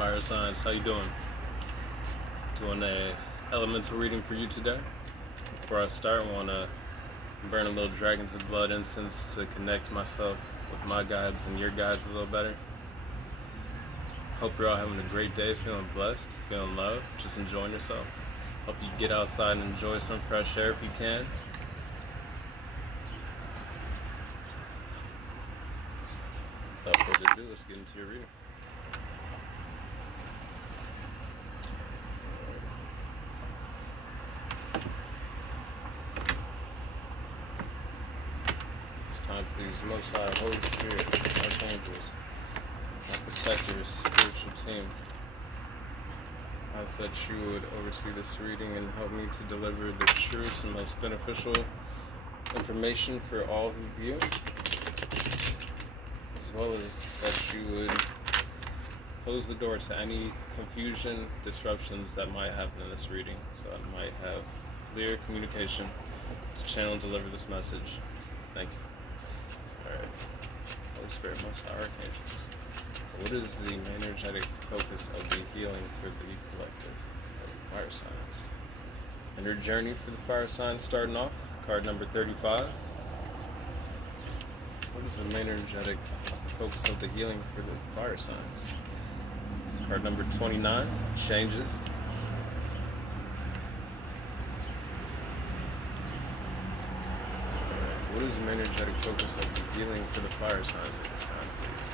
Fire signs, how you doing? Doing a elemental reading for you today. Before I start, I want to burn a little Dragon's Blood incense to connect myself with my guides and your guides a little better. Hope you're all having a great day, feeling blessed, feeling loved, just enjoying yourself. Hope you get outside and enjoy some fresh air if you can. Without further ado, let's get into your reading. Time, please, Most High, Holy Spirit, Archangels, my protectors, spiritual team. I ask that you would oversee this reading and help me to deliver the truest and most beneficial information for all who view, as well as that you would close the door to any confusion, disruptions that might happen in this reading, so I might have clear communication to channel and deliver this message. Thank you. Alright, Holy Spirit, Most High Archangels, what is the main energetic focus of the healing for the collective of fire signs? And your journey for the fire signs starting off, card number 35. What is the main energetic focus of the healing for the fire signs? Card number 29, changes. What is the main energetic focus of the healing for the fire signs at this time, please?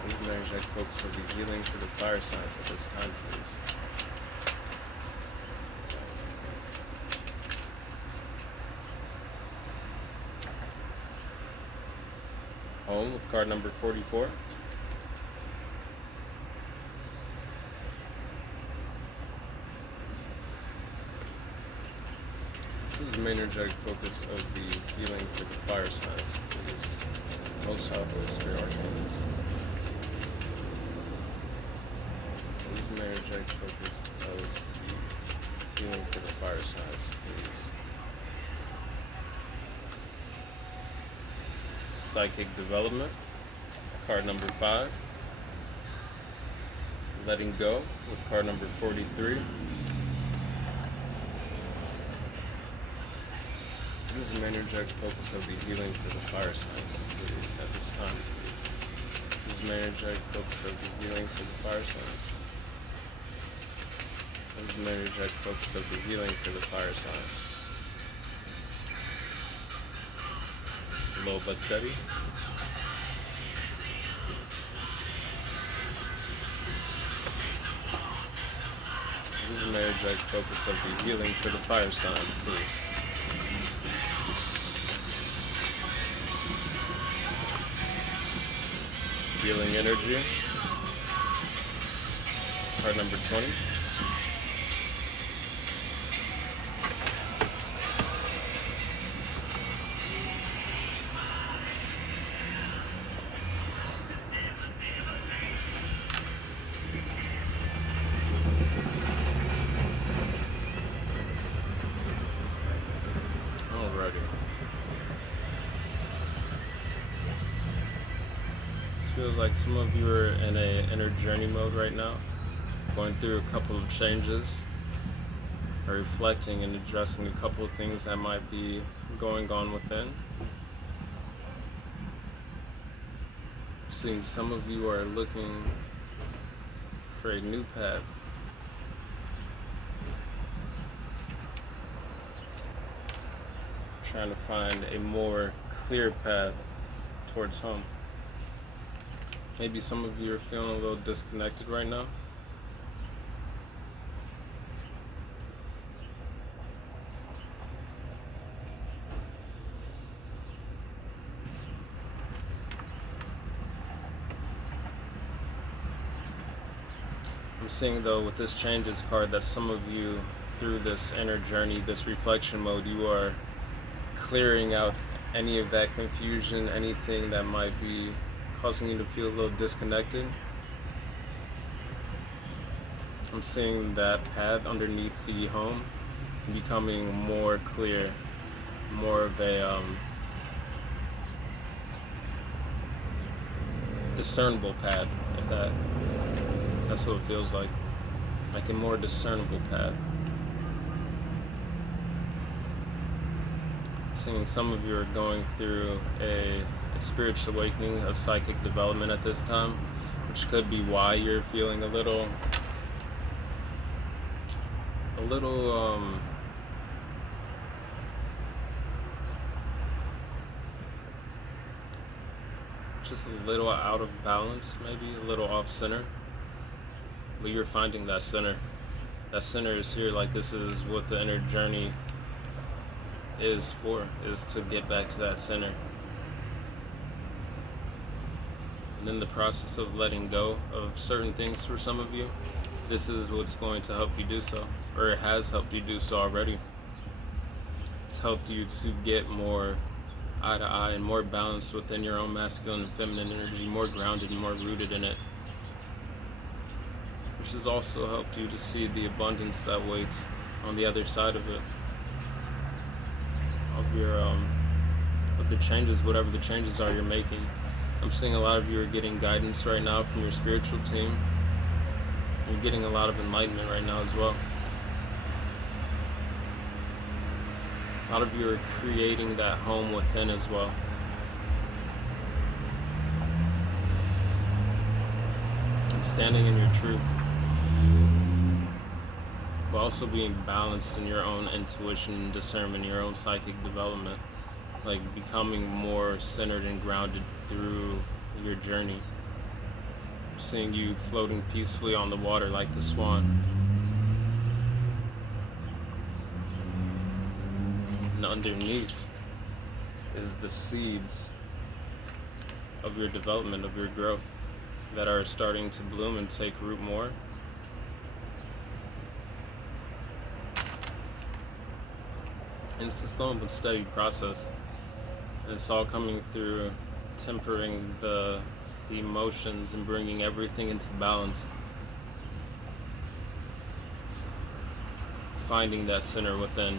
What is the main energetic focus of the healing for the fire signs at this time, please? Home with card number 44. What is the main energetic focus of the healing for the fire signs, please? Most High, Holy Spirit, Archangels. What is the main energetic focus of the healing for the fire signs, please? Psychic development, card number 5. Letting go with card number 43. What is the main energetic focus of the healing for the fire signs, please, at this time, please? What is the main energetic focus of the healing for the fire signs? What is the main energetic focus of the healing for the fire signs? Slow but steady. What is the main energetic focus of the healing for the fire signs, please? Healing energy, card number 20. Alrighty. Feels like some of you are in a inner journey mode right now, going through a couple of changes, or reflecting and addressing a couple of things that might be going on within. Seeing some of you are looking for a new path. Trying to find a more clear path towards home. Maybe some of you are feeling a little disconnected right now. I'm seeing though with this changes card that some of you, through this inner journey, this reflection mode, you are clearing out any of that confusion, anything that might be causing you to feel a little disconnected. I'm seeing that path underneath the home becoming more clear, more of a discernible path, if that's what it feels like a more discernible path. Seeing some of you are going through a spiritual awakening, a psychic development at this time, which could be why you're feeling a little just a little out of balance, maybe a little off center. But you're finding that center. That center is here. Like, this is what the inner journey is for, is to get back to that center. And in the process of letting go of certain things for some of you, this is what's going to help you do so, or it has helped you do so already. It's helped you to get more eye to eye and more balanced within your own masculine and feminine energy, more grounded and more rooted in it, which has also helped you to see the abundance that waits on the other side of it, of your of the changes, whatever the changes are you're making. I'm seeing a lot of you are getting guidance right now from your spiritual team. You're getting a lot of enlightenment right now as well. A lot of you are creating that home within as well. And standing in your truth, but also being balanced in your own intuition and discernment, your own psychic development, like becoming more centered and grounded through your journey. Seeing you floating peacefully on the water like the swan. And underneath is the seeds of your development, of your growth, that are starting to bloom and take root more. And it's a slow but steady process. And it's all coming through tempering the emotions and bringing everything into balance. Finding that center within.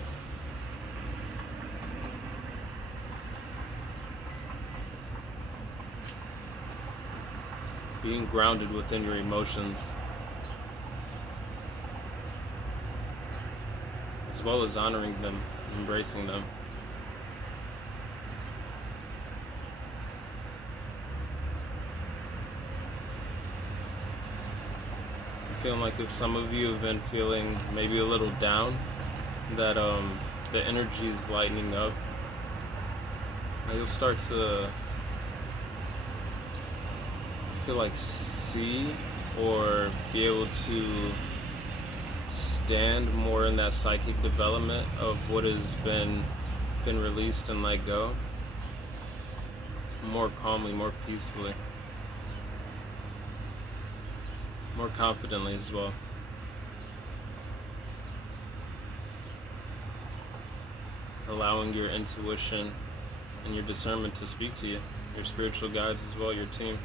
Being grounded within your emotions, as well as honoring them, embracing them. I'm feeling like if some of you have been feeling maybe a little down, that the energy is lightening up. And you'll start to feel like see or be able to stand more in that psychic development of what has been released and let go, more calmly, more peacefully, more confidently as well. Allowing your intuition and your discernment to speak to you, your spiritual guides as well, your team.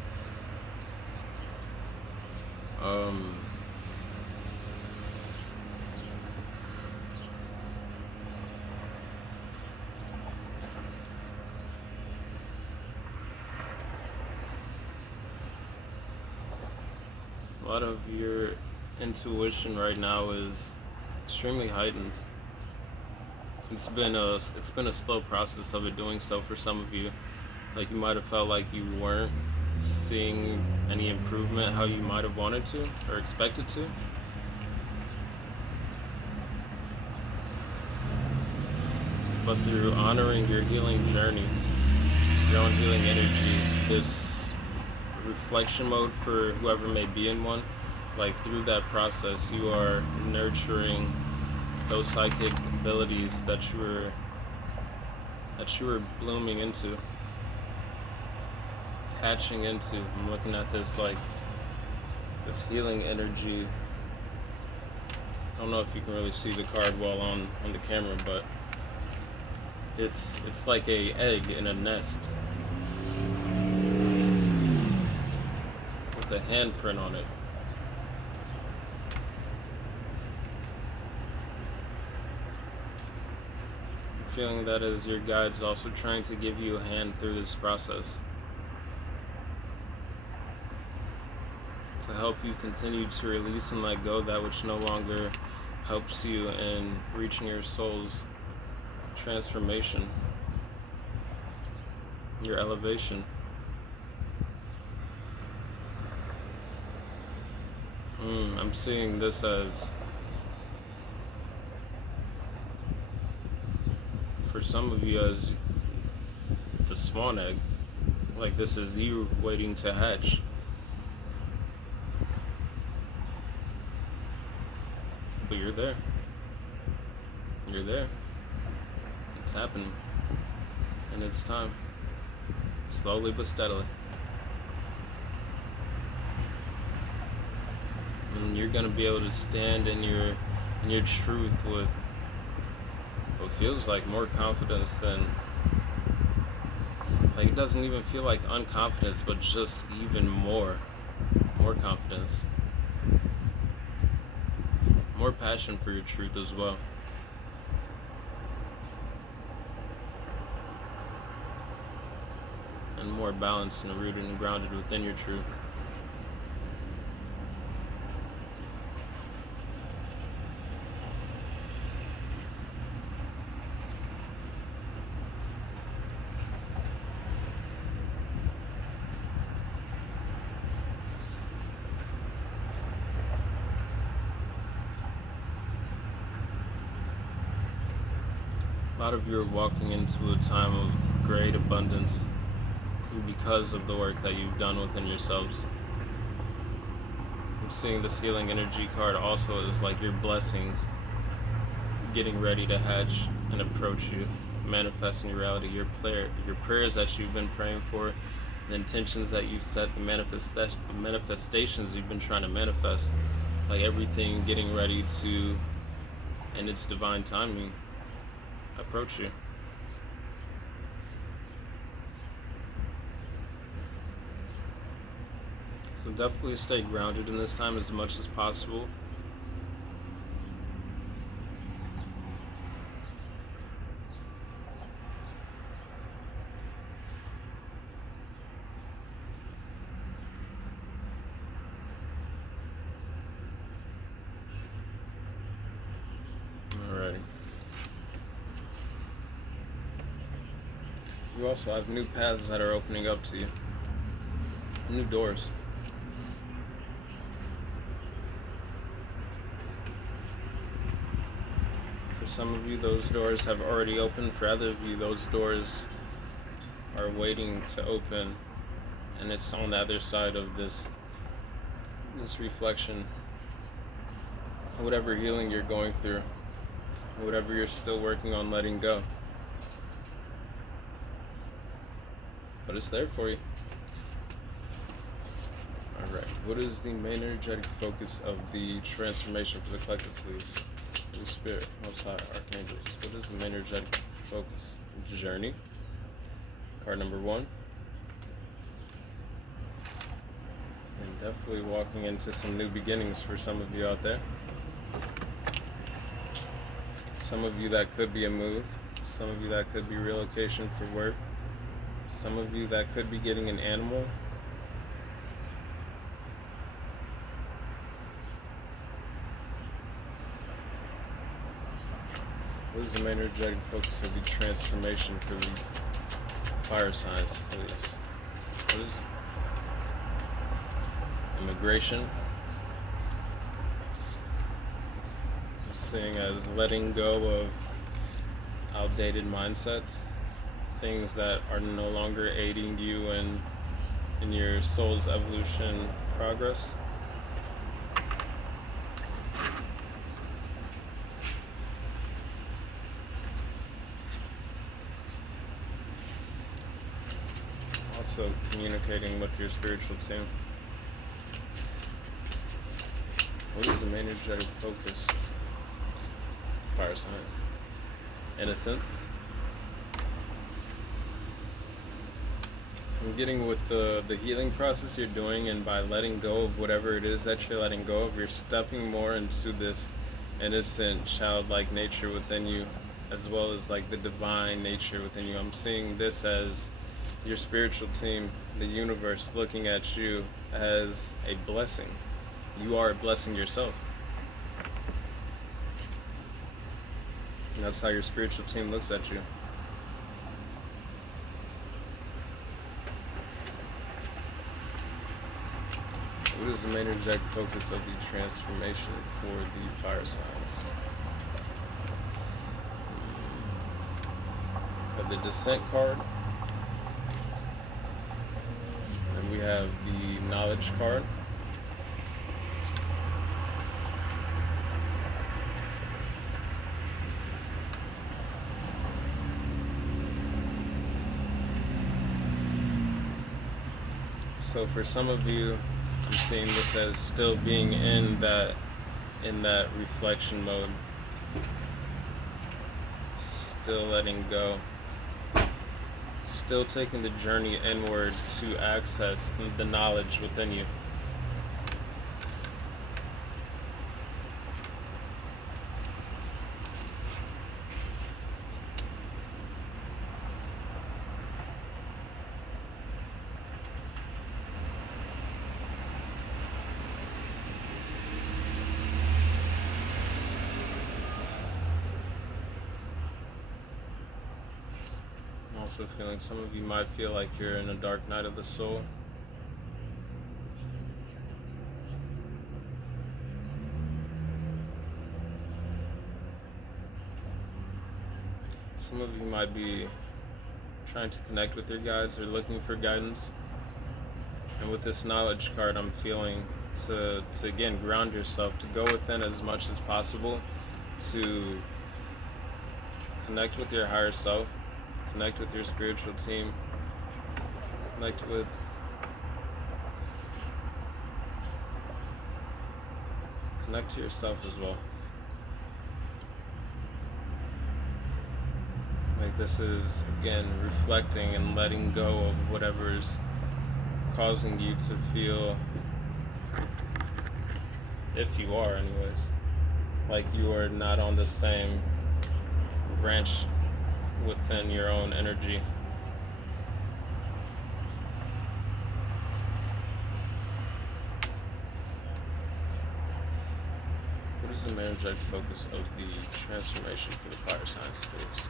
A lot of your intuition right now is extremely heightened. It's been a slow process of it doing so for some of you. Like, you might have felt like you weren't seeing any improvement how you might have wanted to or expected to. But through honoring your healing journey, your own healing energy, this reflection mode for whoever may be in one, like through that process you are nurturing those psychic abilities that you were blooming into, hatching into. I'm looking at this like this healing energy. I don't know if you can really see the card well on the camera, but it's like a egg in a nest with a handprint on it. I'm feeling that as your guides also trying to give you a hand through this process. to help you continue to release and let go that which no longer helps you in reaching your soul's transformation, your elevation. I'm seeing this as, for some of you, as the swan egg. Like this is you waiting to hatch. But you're there. You're there. It's happening. And it's time. Slowly but steadily. And you're gonna be able to stand in your truth with what feels like more confidence than, like, it doesn't even feel like unconfidence, but just even more confidence, more passion for your truth as well. And more balanced and rooted and grounded within your truth. A lot of you are walking into a time of great abundance because of the work that you've done within yourselves. I'm seeing this healing energy card also as like your blessings getting ready to hatch and approach you, manifesting your reality, your prayers that you've been praying for, the intentions that you've set, the manifestations you've been trying to manifest, like everything getting ready to, in its divine timing, approach you. So definitely stay grounded in this time as much as possible. Alrighty. You also have new paths that are opening up to you. New doors. For some of you, those doors have already opened. For other of you, those doors are waiting to open. And it's on the other side of this reflection. Whatever healing you're going through, whatever you're still working on letting go. But it's there for you. Alright, what is the main energetic focus of the transformation for the collective, please? Holy Spirit, Most High, Archangels. What is the main energetic focus? Journey. Card number 1. And definitely walking into some new beginnings for some of you out there. Some of you that could be a move. Some of you that could be relocation for work. Some of you that could be getting an animal. What is the main energetic focus of the transformation for the fire signs, please? What is immigration? I'm seeing as letting go of outdated mindsets, things that are no longer aiding you in your soul's evolution progress. Also communicating with your spiritual team. What is the main energetic focus? Fire signs. Innocence. I'm getting with the healing process you're doing, and by letting go of whatever it is that you're letting go of, you're stepping more into this innocent, childlike nature within you, as well as like the divine nature within you. I'm seeing this as your spiritual team, the universe looking at you as a blessing. You are blessing yourself. And that's how your spiritual team looks at you. What is the main energetic focus of the transformation for the fire signs? We have the descent card. And we have the knowledge card. So for some of you, I'm seeing this as still being in that reflection mode, still letting go, still taking the journey inward to access the knowledge within you. Also feeling some of you might feel like you're in a dark night of the soul. Some of you might be trying to connect with your guides or looking for guidance. And with this knowledge card, I'm feeling to again ground yourself, to go within as much as possible, to connect with your higher self, connect with your spiritual team, connect to yourself as well. Like this is, again, reflecting and letting go of whatever is causing you to feel, if you are anyways, like you are not on the same branch within your own energy. What is the main energetic focus of the transformation for the fire signs, please?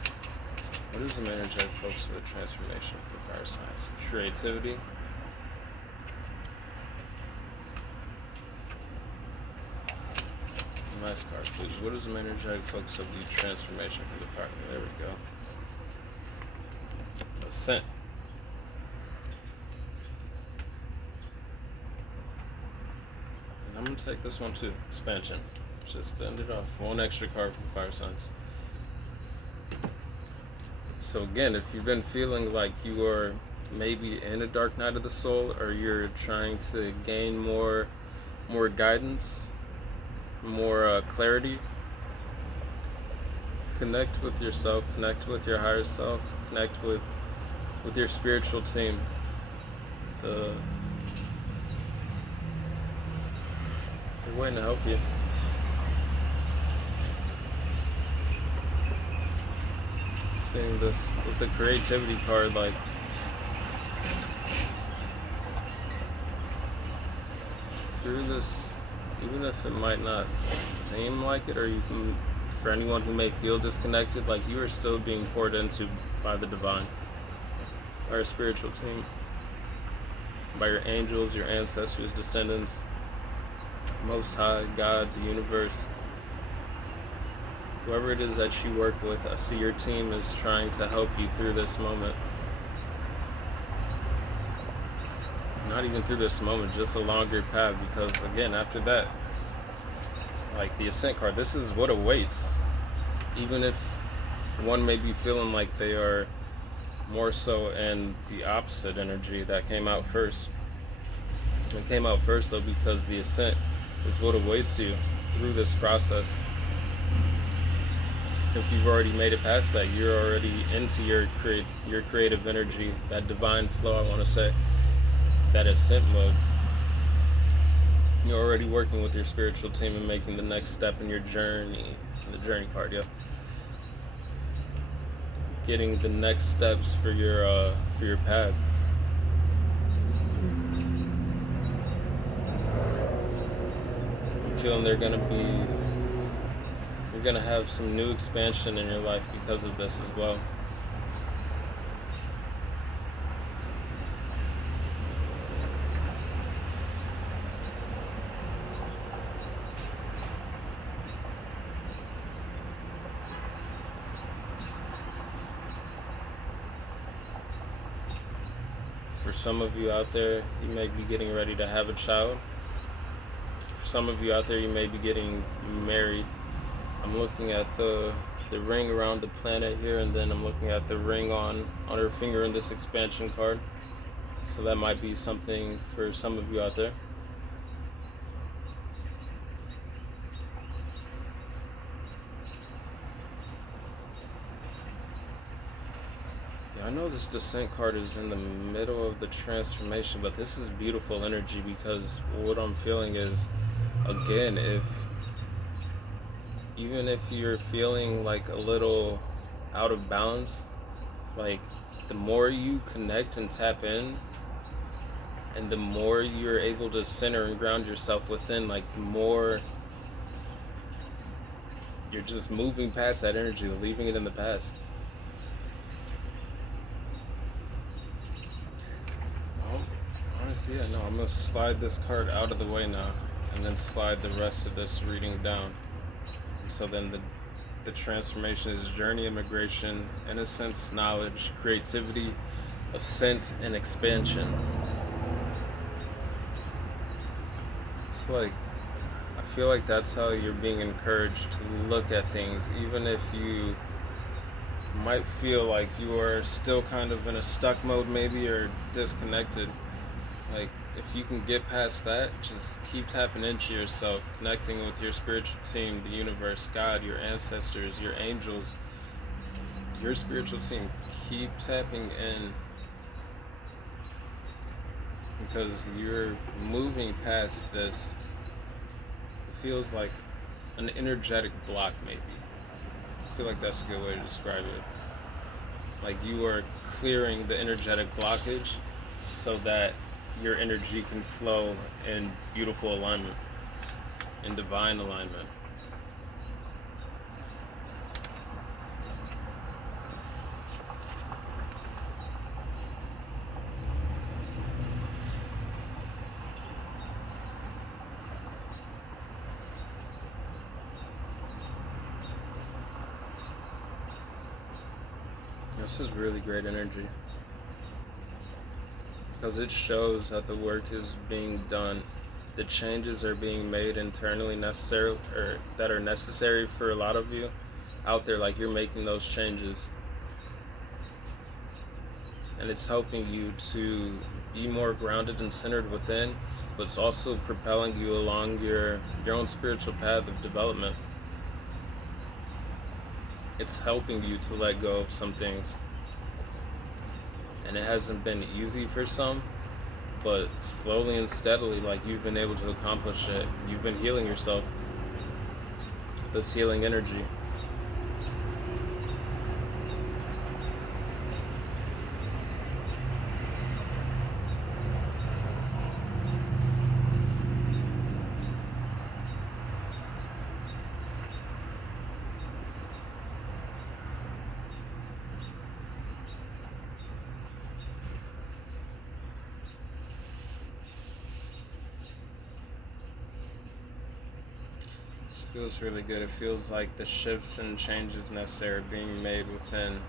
What is the main energetic focus of the transformation for the fire signs? Creativity. Nice card, please. What is the main energetic focus of the transformation for the fire? There we go. Ascent. And I'm going to take this one too. Expansion. Just to end it off. One extra card for the fire signs. So again, if you've been feeling like you are maybe in a dark night of the soul, or you're trying to gain more guidance, more clarity, connect with yourself, connect with your higher self, connect with your spiritual team. They're waiting to help you. Seeing this with the creativity card, like through this, even if it might not seem like it, or even for anyone who may feel disconnected, like you are still being poured into by the divine, by your spiritual team, by your angels, your ancestors, descendants, Most High, God, the universe. Whoever it is that you work with, I see your team is trying to help you through this moment. Not even through this moment, just a longer path, because again, after that, like the Ascent card, this is what awaits. Even if one may be feeling like they are more so in the opposite energy that came out first. It came out first though because the Ascent is what awaits you through this process. If you've already made it past that, you're already into your creative energy, that divine flow, I want to say, that Ascent mode. You're already working with your spiritual team and making the next step in your journey. The journey card, yeah. Getting the next steps for your path. feeling you're gonna have some new expansion in your life because of this as well. For some of you out there, you may be getting ready to have a child. For some of you out there, you may be getting married. I'm looking at the ring around the planet here, and then I'm looking at the ring on her finger in this expansion card. So that might be something for some of you out there. Yeah, I know this descent card is in the middle of the transformation, but this is beautiful energy because what I'm feeling is, again, even if you're feeling like a little out of balance, like the more you connect and tap in, and the more you're able to center and ground yourself within, like the more you're just moving past that energy, leaving it in the past. Well, honestly, yeah, no, I'm gonna slide this card out of the way now, and then slide the rest of this reading down. And so then the transformation is journey, immigration, innocence, knowledge, creativity, ascent, and expansion. It's like, I feel like that's how you're being encouraged to look at things, even if you might feel like you are still kind of in a stuck mode maybe, or disconnected. Like, if you can get past that, just keep tapping into yourself, connecting with your spiritual team, the universe, God, your ancestors, your angels, your spiritual team. Keep tapping in, because you're moving past this. It feels like an energetic block, maybe. I feel like that's a good way to describe it. Like you are clearing the energetic blockage so that your energy can flow in beautiful alignment, in divine alignment. This is really great energy because it shows that the work is being done. The changes are being made internally necessary, or that are necessary for a lot of you out there. Like you're making those changes, and it's helping you to be more grounded and centered within, but it's also propelling you along your own spiritual path of development. It's helping you to let go of some things. And it hasn't been easy for some, but slowly and steadily, like you've been able to accomplish it. You've been healing yourself. This healing energy. This feels really good. It feels like the shifts and changes necessary are being made within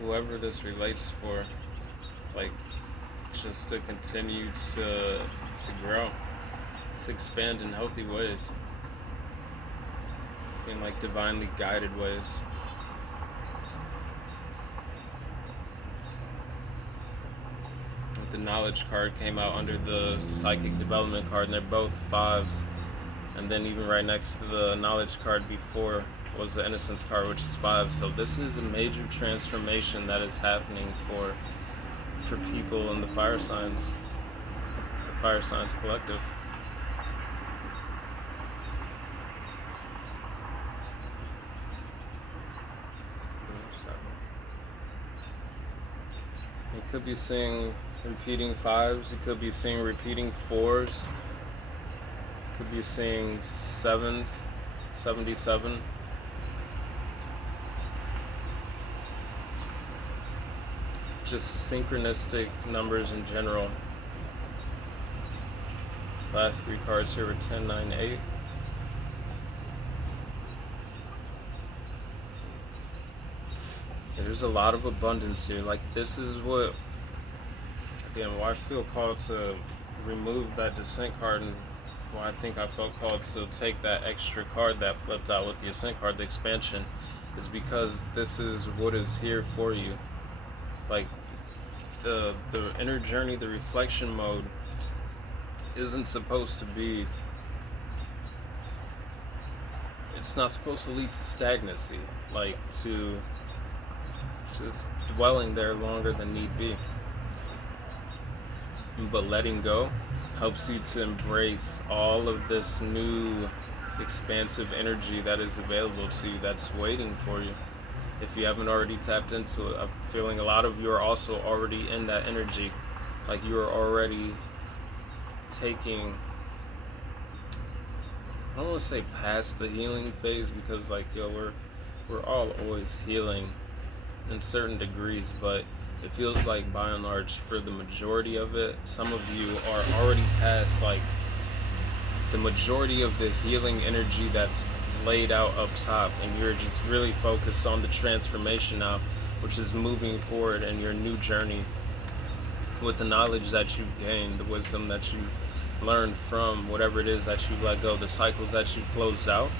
whoever this relates for, like just to continue to grow, to expand in healthy ways, in like divinely guided ways. The knowledge card came out under the psychic development card, and they're both fives. And then even right next to the knowledge card before was the innocence card, which is 5. So this is a major transformation that is happening for people in the fire signs collective. You could be seeing repeating 5s, you could be seeing repeating 4s. Could be seeing sevens, 77. Just synchronistic numbers in general. Last three cards here were 10, 9, 8. There's a lot of abundance here. Like, this is what, again, why I feel called to remove that Descent card, and why I think I felt called to take that extra card that flipped out with the Ascent card, the expansion, is because this is what is here for you. Like, the inner journey, the reflection mode, isn't supposed to be, it's not supposed to lead to stagnancy, like to just dwelling there longer than need be. But letting go helps you to embrace all of this new expansive energy that is available to you, that's waiting for you. If you haven't already tapped into it, I'm feeling a lot of you are also already in that energy. Like, you are already taking, I don't want to say past the healing phase, because like, we're all always healing in certain degrees, but it feels like by and large, for the majority of it, some of you are already past like the majority of the healing energy that's laid out up top, and you're just really focused on the transformation now, which is moving forward in your new journey with the knowledge that you've gained, the wisdom that you've learned from whatever it is that you let go, the cycles that you've closed out.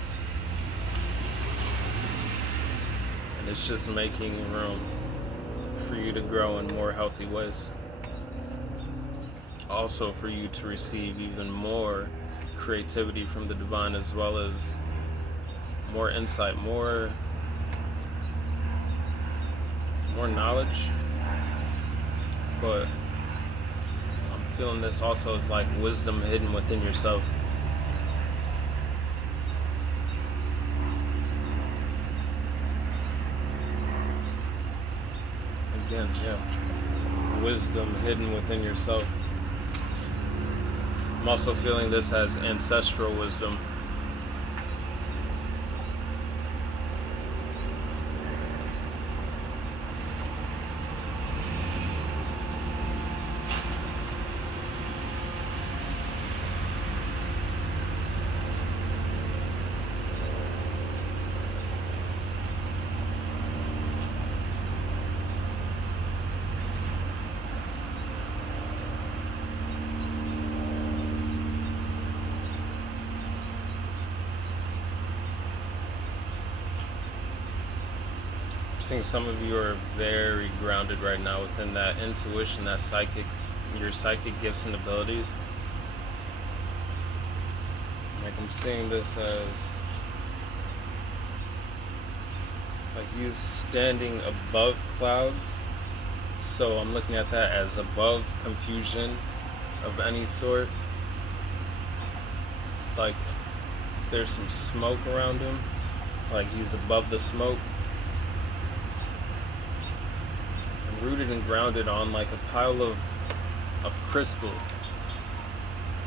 And it's just making room for you to grow in more healthy ways. Also for you to receive even more creativity from the divine, as well as more insight, more knowledge. But I'm feeling this also as like wisdom hidden within yourself. Again, yeah, wisdom hidden within yourself. I'm also feeling this as ancestral wisdom. Some of you are very grounded right now within that intuition, that your psychic gifts and abilities. Like, I'm seeing this as like you standing above clouds. So I'm looking at that as above confusion of any sort. Like, there's some smoke around him. Like, he's above the smoke. Rooted and grounded on like a pile of crystal,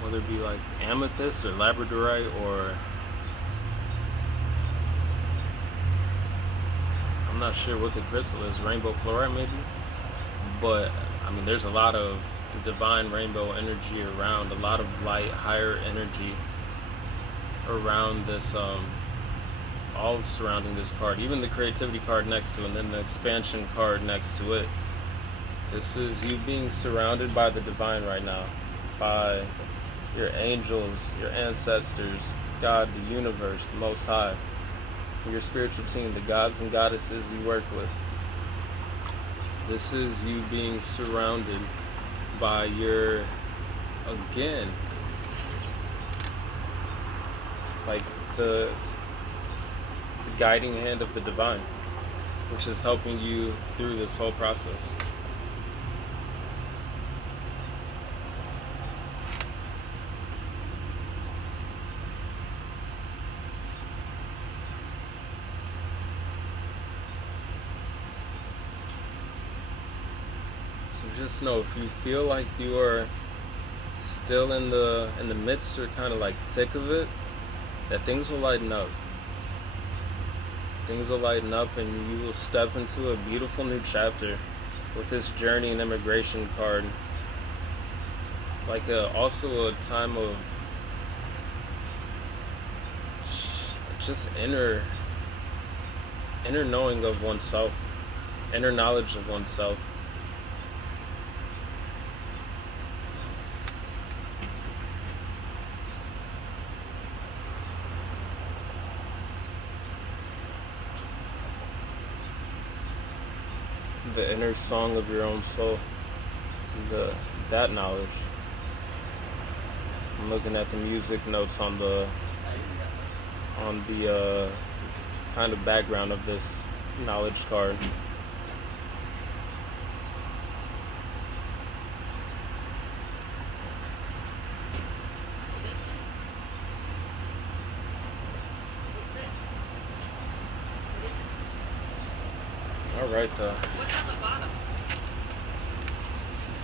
whether it be like amethyst or labradorite, or I'm not sure what the crystal is, rainbow fluorite maybe. But I mean, there's a lot of divine rainbow energy around, a lot of light, higher energy around this, all surrounding this card, even the creativity card next to it, and then the expansion card next to it. This is you being surrounded by the divine right now, by your angels, your ancestors, God, the universe, the Most High, your spiritual team, the gods and goddesses you work with. This is you being surrounded by your, again, like the guiding hand of the divine, which is helping you through this whole process. Just know, if you feel like you are still in the midst or kind of like thick of it, that things will lighten up. Things will lighten up, and you will step into a beautiful new chapter with this journey and immigration card. Like also a time of just inner knowing of oneself, inner knowledge of oneself. The inner song of your own soul. That knowledge. I'm looking at the music notes on the kind of background of this knowledge card. Alright, What's on the bottom?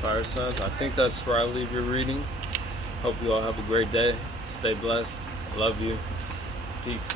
fire signs. I think that's where I leave your reading. Hope you all have a great day. Stay blessed. Love you. Peace.